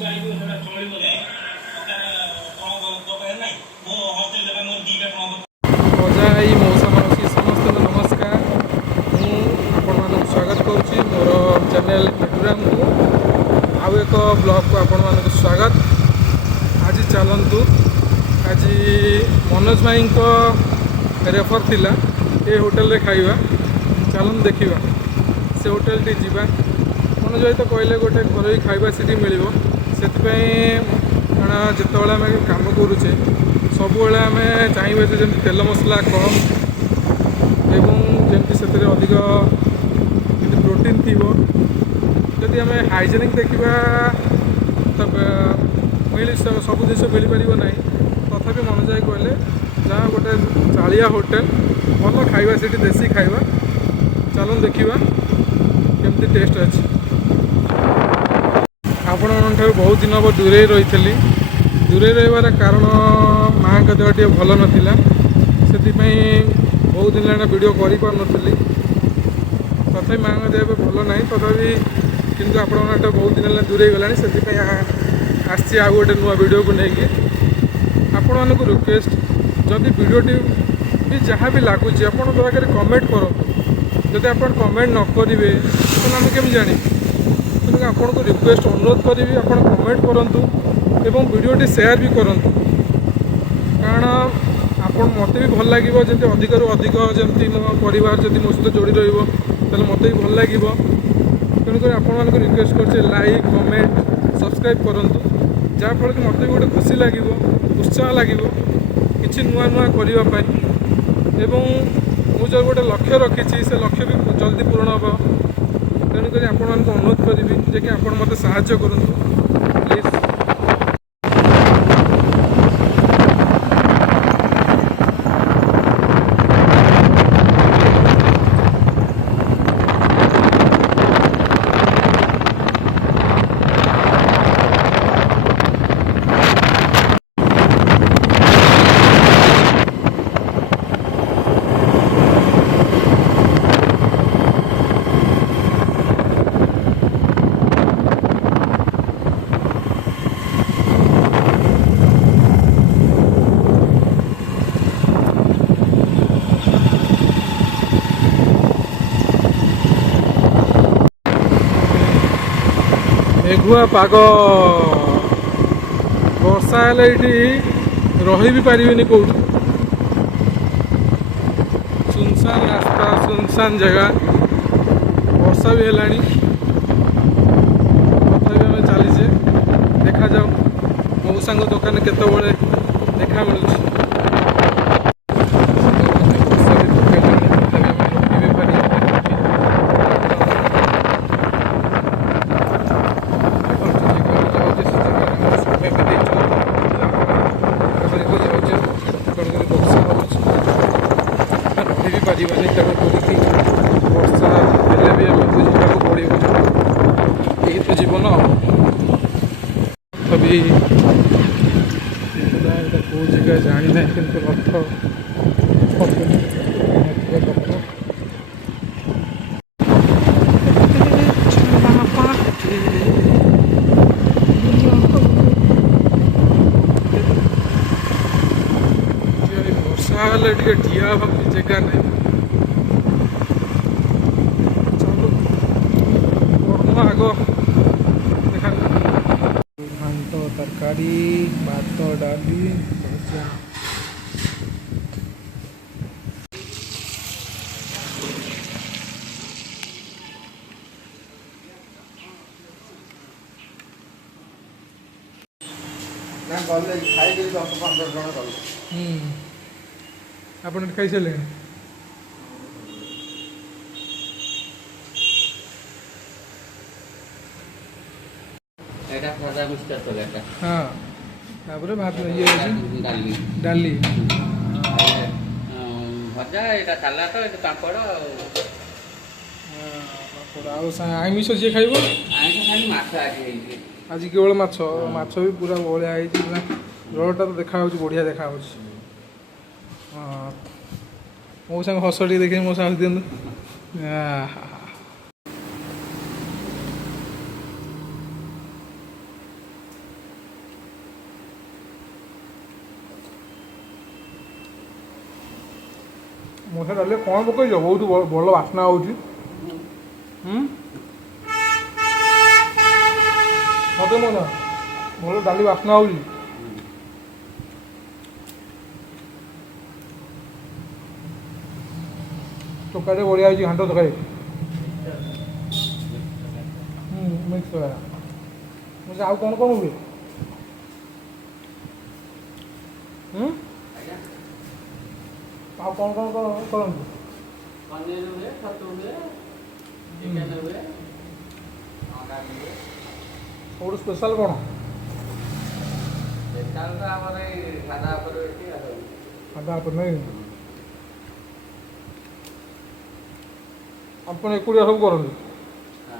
मजा आई मौसा मौसी समस्त नमस्कार मुझे स्वागत करुच्ची मोर चैनल पेटुराम को आउ एक ब्लॉग को आपण मानक स्वागत। आज चलतु आज मनोज भाई रेफर थिला ए होटेल रे खाइबा चलन देखा से होटेल टी जीवा मनोज भाई तो कहले गोटे घर खाइबा सीटी मिल से जिते आम कम करुचे सबुले आम चाहिए जमी तेल मसला कम एवं जमी से अधिक प्रोटीन थी जदि आम हाइजेनिक देखा तो मिल सब जिन मिल पार ना तथापि मनोज भाई कहले जहाँ गोटे चालिया होटेल भल खाइबा से देसी खाइबा चलन देखा केमती टेस्ट अच्छी आपण बहुत दिन हम दूरे रही दूरे रही कारण माँ का देह टे भल नाला से बहुत दिन है वीडियो कर पार्नी तथा माँ का देह भल ना तथापि किंतु आप बहुत दिन है दूरे गला से आसी आउ गोटे नुआ वीडियो को लेकिन आपण मानक रिक्वेस्ट जदि वीडियोटी भी जहाँ भी लगुच आप दया कमेंट करूँ जदि आप कमेंट न करेंगे तो आम केमी जानी तेणु आपन को रिक्वेस्ट अनुरोध करी आप कमेंट करूँ एवं वीडियोटी शेयर भी करूँ कारण आपन मत भी भल लगे जमी अधिक रू अधिक जमी मो परिवार जब मो सहित जोड़ी रही मत भी भल लगे तेणुक आपण मानक रिक्वेस्ट कर लाइक कमेंट सब्सक्राइब करूँ जहाँफल कि मत भी गोटे खुशी लगे उत्साह लगे कि नुआ नुआ करने मुझे जो गोटे लक्ष्य रखी से लक्ष्य भी जल्दी पूर्ण हम तेणुक आपण मानक अनुरोध करी जे कि आपण मत साहाय्य करूँ प्लीज। मेघुआ पाग वर्षा हेले ये रही भी पारे कौट सुनसान रास्ता सुनसान जगह वर्षा भी है तथा आम चलीचे देखा जाऊ मौसा दुकान केतबले देखा मिलूँ वर्षा हेले भी आम बुझा पड़ो यही तो जीवन तभी कौ जगह जानी ना कि रथ वर्षा हेले ठिया जगह नहीं आग देखा घाट तरकारी भात डाली भजा ଆପଣ ଖାଇ ସାରିଲେଣି? हाँ तापर भात ये डाली डाली भजा एटा सलाद एटा पापड़ आमिष जी खाइब आज केवल माछ माछ भी पूरा बढ़िया है रोलटा तो देखा बढ़िया देखा हाँ मो सांग हस टे देखे मो सांग दिखाँ ମଶା ଡାଲି କ'ଣ ପକେଇଛ? ବହୁତ ଭଲ ବାସ୍ନା ହେଉଛି। ମୋତେ ମଜା ଭଲ ଡାଲି ବାସ୍ନା ହେଉଛି। ତରକାରୀ ବଢ଼ିଆ ହେଇଛି, ଘାଣ୍ଟ ତରକାରୀ ମିକ୍ସ ତରକାରୀ। ମୁଁ ଆଉ କ'ଣ ହୁଏ? ଆଉ କ'ଣ କରନ୍ତୁ? ପନିର ହୁଏ, ଛତୁ ହୁଏ, ଚିକେନ ହୁଏ, ଅଣ୍ଡା ହୁଏ। ସବୁଠୁ ସ୍ପେଶାଲ୍ କ'ଣ? ସ୍ପେଶାଲ ତ ଆମର ଏଇ ସାଧା ଉପରେ ଏଠି ଆଉ। ସାଧା ଉପରେ ନାଇଁ, ଆପଣ ଏକୁଟିଆ ସବୁ କରନ୍ତି? ହଁ।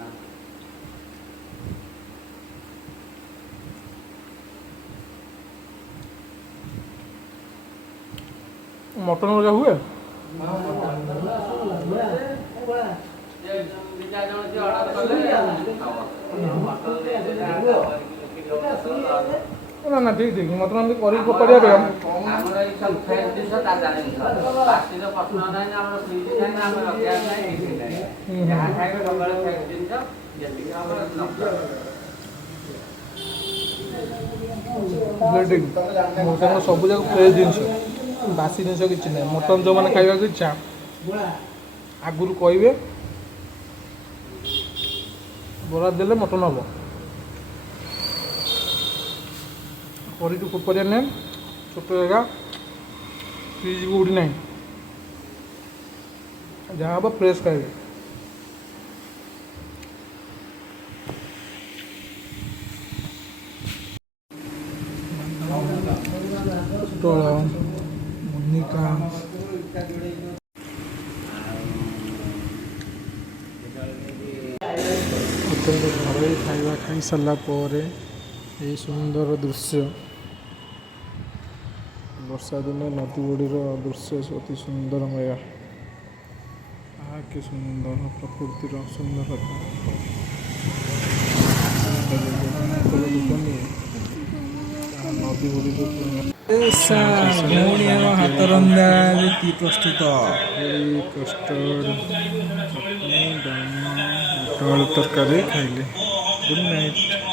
ମଟନ୍ ଭଜା ହୁଏ? ନା ଠିକ୍ ମଟନ୍ ଏମିତି କରିକି କରିବା ପାଇଁ ଆମର ଏଇ ସବୁ ଫ୍ରେଶ୍ ଜିନିଷ ତାଜା ଜିନିଷ। ବାସିର ପ୍ରଶ୍ନ ନାହିଁ, ଆମର ଫ୍ରିଜ୍ ନାହିଁ, ଆମର ରଖିବା ନାହିଁ, ଏଇଠି ନାହିଁ। ଯାହା ଖାଇବେ ସବୁବେଳେ ଫ୍ରେଶ୍ ଜିନିଷ, ଯେତିକି ଆମର ତାଙ୍କର ସବୁ ଯାକ ଫ୍ରେଶ୍ ଜିନିଷ, ବାସି ଜିନିଷ କିଛି ନାହିଁ। ମଟନ୍ ଯେଉଁମାନେ ଖାଇବାକୁ ଇଚ୍ଛା ଆଗରୁ କହିବେ, ବରାଦ ଦେଲେ ମଟନ୍ ହେବ। କରିକି କରିବା ନାହିଁ, ଛୋଟ ଜାଗା, ଫ୍ରିଜ୍ କେଉଁଠି ନାହିଁ, ଯାହା ହେବ ଫ୍ରେଶ୍ ଖାଇବେ। ପୋଟଳ, ମନିକା ହୋଟେଲରେ ଘରୋଇ ଖାଇବା ଖାଇସାରିଲା ପରେ ଏହି ସୁନ୍ଦର ଦୃଶ୍ୟ, ବର୍ଷା ଦିନେ ନଦୀ ବଡ଼ିର ଦୃଶ୍ୟ ଅତି ସୁନ୍ଦରମୟ। କି ସୁନ୍ଦର ପ୍ରକୃତିର ସୁନ୍ଦରତା। ନଦୀ ବଡ଼ିର ହାତ ରନ୍ଧା ରୁଟି ପ୍ରସ୍ତୁତ। କଷ୍ଟର୍ଡ ଚଟଣି, ଡାଲମା, ପୋଟଳ ତରକାରୀ ଖାଇଲେ। Good night.